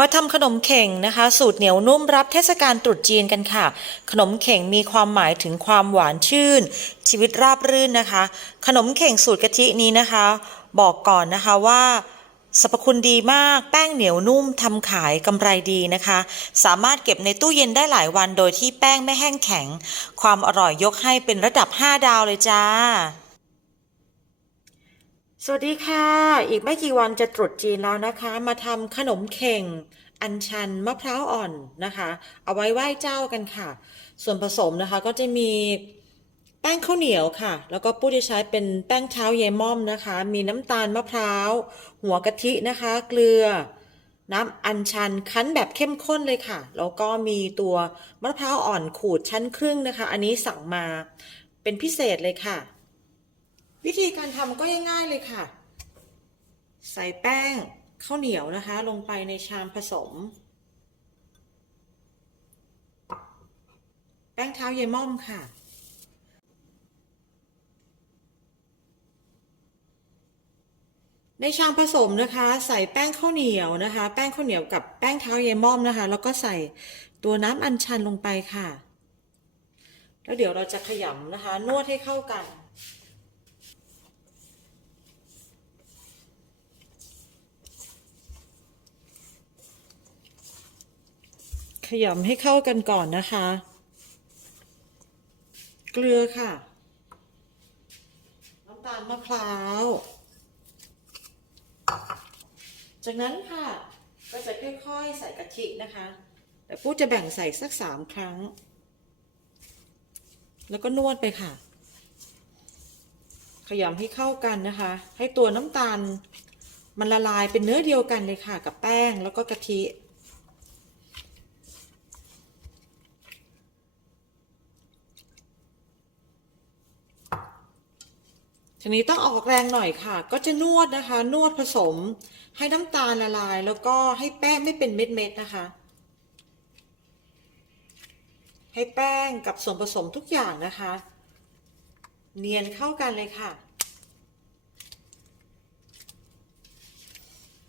มาทำขนมเข่งนะคะ สูตรเหนียวนุ่มรับเทศกาลตรุษจีนกันค่ะ ขนมเข่งมีความหมายถึงความหวานชื่น ชีวิตราบรื่นนะคะ ขนมเข่งสูตรกะทินี้นะคะ บอกก่อนนะคะว่าสรรพคุณดีมาก แป้งเหนียวนุ่มทำขายกำไรดีนะคะ สามารถเก็บในตู้เย็นได้หลายวันโดยที่แป้งไม่แห้งแข็ง ความอร่อยยกให้เป็นระดับ 5 ดาวเลยจ้า สวัสดีค่ะ อีกไม่กี่วันจะตรุษจีนแล้วนะคะ มาทำขนมเข่ง อัญชันมะพร้าวอ่อนนะคะ เอาไว้ไหว้เจ้ากันค่ะ ส่วนผสมนะคะก็จะมีแป้งข้าวเหนียวค่ะ แล้วก็ปุ้ยจะใช้เป็นแป้งเท้าเยม่อมนะคะ มีน้ำตาลมะพร้าว หัวกะทินะคะ เกลือ น้ำอัญชันคั้นแบบเข้มข้นเลยค่ะ แล้วก็มีตัวมะพร้าวอ่อนขูดชั้นครึ่งนะคะ อันนี้สั่งมาเป็นพิเศษเลยค่ะ วิธีการทำก็ง่ายๆเลยค่ะ ใส่แป้งข้าวเหนียวนะคะ ลงไปในชามผสม แป้งเท้าเยม่อมค่ะ ในชามผสมนะคะ ใส่แป้งข้าวเหนียวนะคะ แป้งข้าวเหนียวกับแป้งเท้าเยม่อมนะคะ แล้วก็ใส่ตัวน้ำอัญชันลงไปค่ะ แล้วเดี๋ยวเราจะขยำนะคะ นวดให้เข้ากัน ขยำให้เข้ากันก่อนนะคะ เกลือค่ะ น้ำตาลมะพร้าว จากนั้นค่ะ ก็จะค่อยๆใส่กะทินะคะแต่ปู้จะแบ่งใส่สักสามครั้ง แล้วก็นวดไปค่ะ ขยำให้เข้ากันนะคะ ให้ตัวน้ำตาล มันละลายเป็นเนื้อเดียวกันเลยค่ะ กับแป้งแล้วก็กะทิ ทีนี้ต้องออกแรงหน่อยค่ะ ก็จะนวดนะคะ นวดผสม ให้น้ำตาลละลาย แล้วก็ให้แป้งไม่เป็นเม็ดๆนะคะ ให้แป้งกับส่วนผสมทุกอย่างนะคะ เนียนเข้ากันเลยค่ะ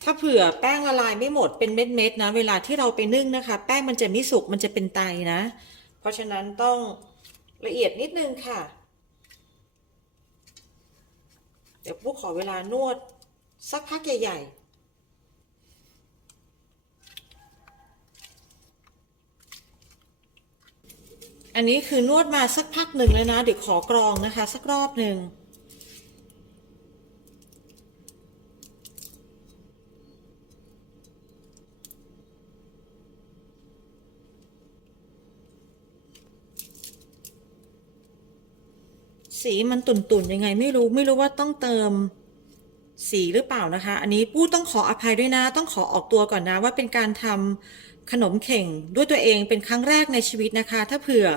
ถ้าเผื่อแป้งละลายไม่หมดเป็นเม็ดๆนะ เวลาที่เราไปนึ่งนะคะ แป้งมันจะไม่สุกมันจะเป็นไตนะ เพราะฉะนั้นต้องละเอียดนิดนึงค่ะ เดี๋ยวปุ๊กขอเวลานวดสักพักใหญ่ๆ อันนี้คือนวดมาสักพักหนึ่งเลยนะ เดี๋ยวขอกรองนะคะ สักรอบหนึ่ง สีมันตุ่นๆยังไงไม่รู้ไม่รู้ว่าต้องเติมสีหรือเปล่านะคะ อันนี้ปู้ต้องขออภัยด้วยนะ ต้องขอออกตัวก่อนนะว่าเป็นการทำขนมเข่งด้วยตัวเองเป็นครั้งแรกในชีวิตนะคะ ถ้าเผื่อ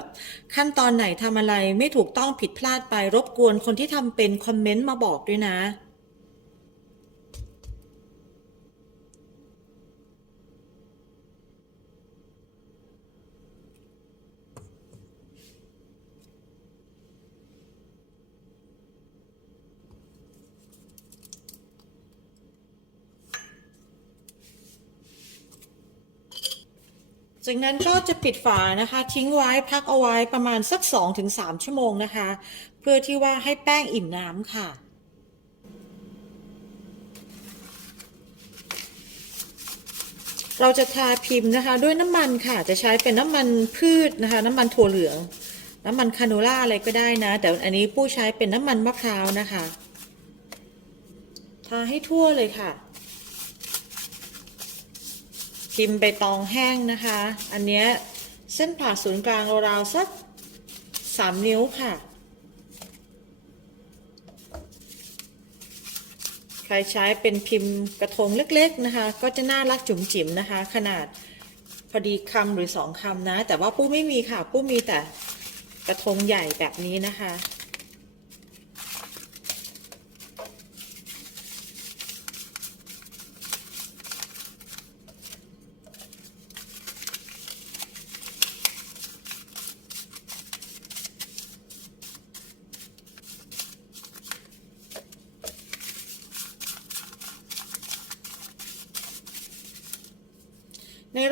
ขั้นตอนไหนทำอะไรไม่ถูกต้องผิดพลาดไปรบกวนคนที่ทำเป็นคอมเมนต์มาบอกด้วยนะ จากนั้นก็จะปิดฝานะคะ ทิ้งไว้พักเอาไว้ประมาณสัก 2-3 ชั่วโมงนะคะ เพื่อที่ว่าให้แป้งอิ่มน้ำค่ะเราจะทาพิมพ์นะคะด้วยน้ำมันค่ะ จะใช้เป็นน้ำมันพืชนะคะ น้ำมันถั่วเหลือง น้ำมันคาโนล่าอะไรก็ได้นะ แต่อันนี้ผู้ใช้เป็นน้ำมันมะพร้าวนะคะ ทาให้ทั่วเลยค่ะ พิมพ์ใบตองแห้งนะคะ อันเนี้ยเส้นผ่าศูนย์กลางราวๆสักสามนิ้วค่ะ ใครใช้เป็นพิมพ์กระทงเล็กๆนะคะ ก็จะน่ารักจุ๋มจิ๋มนะคะ ขนาดพอดีคำหรือสองคำนะ แต่ว่าปู้ไม่มีค่ะปู้มีแต่กระทงใหญ่แบบนี้นะคะ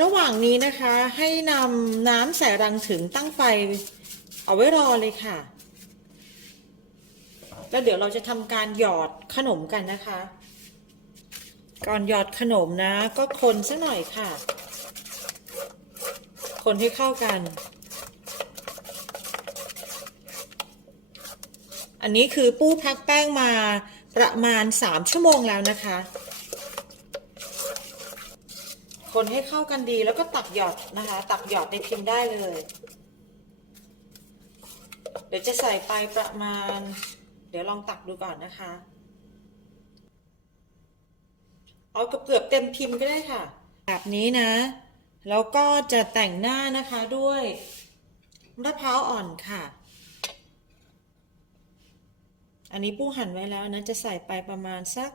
ระหว่างนี้นะคะให้นำน้ำใส่รังถึงตั้งไฟเอาไว้รอเลยค่ะ แล้วเดี๋ยวเราจะทำการหยอดขนมกันนะคะ ก่อนหยอดขนมนะ ก็คนสักหน่อยค่ะ คนให้เข้ากัน อันนี้คือปู้พักแป้งมาประมาณ 3 ชั่วโมงแล้วนะคะ คนให้เข้ากันดีแล้วก็ตักหยอดนะคะ ตักหยอดในพิมพ์ได้เลย เดี๋ยวจะใส่ไปประมาณ เดี๋ยวลองตักดูก่อนนะคะ เอาเกือบเต็มพิมพ์ก็ได้ค่ะ แบบนี้นะ แล้วก็จะแต่งหน้านะคะด้วยมะพร้าวอ่อนค่ะ อันนี้ปูหั่นไว้แล้วนะ จะใส่ไปประมาณสัก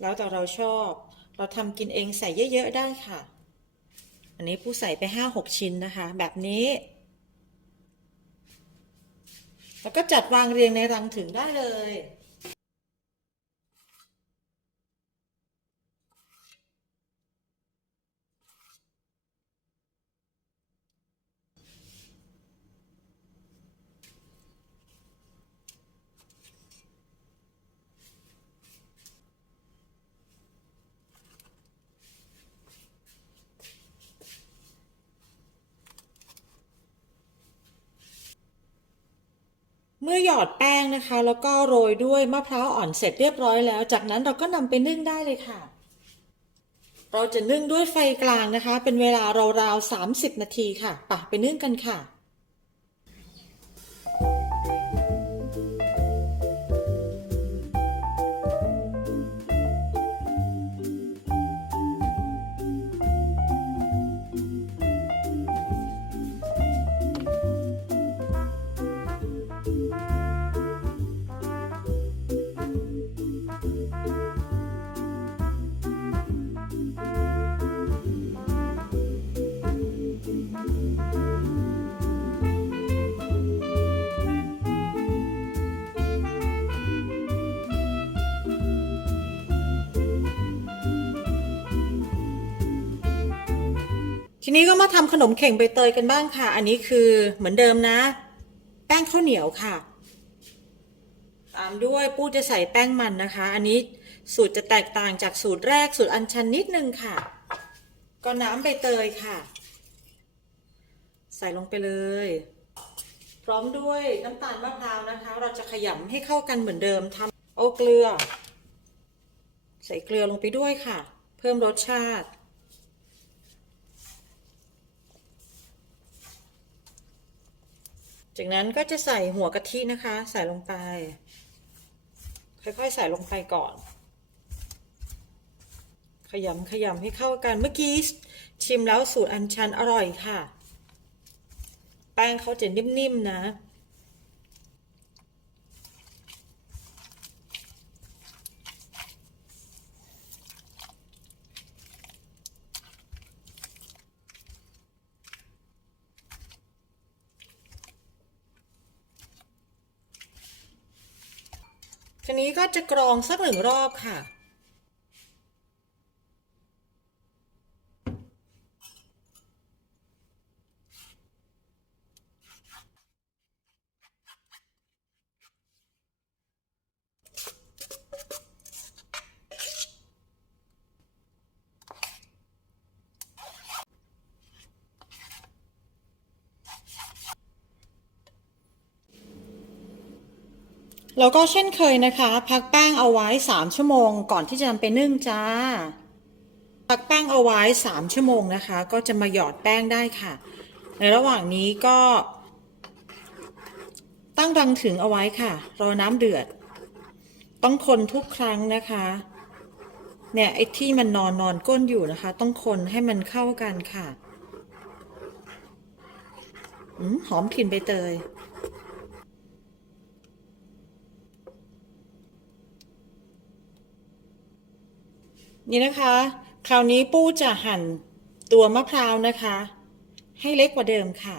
แล้วแต่เราชอบ เราทำกินเองใส่เยอะ ๆ ได้ค่ะ อันนี้ผู้ใส่ไปห้าหกชิ้นนะคะ แบบนี้ แล้วก็จัดวางเรียงในรังถึงได้เลย เมื่อหยอดแป้งนะคะ แล้วก็โรยด้วยมะพร้าวอ่อนเสร็จเรียบร้อยแล้ว จากนั้นเราก็นำไปนึ่งได้เลยค่ะ เราจะนึ่งด้วยไฟกลางนะคะ เป็นเวลาราวๆ30 นาทีค่ะปะไปนึ่งกันค่ะ นี้ก็มาทำขนมเข่งใบเตยกันบ้างค่ะ อันนี้คือเหมือนเดิมนะ แป้งข้าวเหนียวค่ะ ตามด้วยปู้จะใส่แป้งมันนะคะ อันนี้สูตรจะแตกต่างจากสูตรแรกสูตรอัญชันนิดนึงค่ะ ก็น้ำใบเตยค่ะ ใส่ลงไปเลย พร้อมด้วยน้ำตาลมะพร้าวนะคะ เราจะขยำให้เข้ากันเหมือนเดิมทำเอาเกลือ ใส่เกลือลงไปด้วยค่ะ เพิ่มรสชาติ จากนั้นก็จะใส่หัวกะทินะคะ ใส่ลงไป ค่อยๆ ใส่ลงไปก่อน ขยำขยำให้เข้ากันเมื่อกี้ชิมแล้วสูตรอันชันอร่อยค่ะ แป้งเขาจะนิ่มๆนะ ทีนี้ก็จะกรองสักหนึ่งรอบค่ะ แล้วก็เช่นเคยนะคะ พักแป้งเอาไว้ 3 ชั่วโมง ก่อนที่จะนำไปนึ่งจ้า พักแป้งเอาไว้ 3 ชั่วโมงนะคะ ก็จะมาหยอดแป้งได้ค่ะ ในระหว่างนี้ก็ ตั้งรังถึงเอาไว้ค่ะ รอน้ำเดือด ต้องคนทุกครั้งนะคะ เนี่ยไอ้ที่มันนอนนอนก้นอยู่นะคะ ต้องคนให้มันเข้ากันค่ะอืมหอมกลิ่นใบเตย นี่นะคะ คราวนี้ปู้จะหั่นตัวมะพร้าวนะคะ ให้เล็กกว่าเดิมค่ะ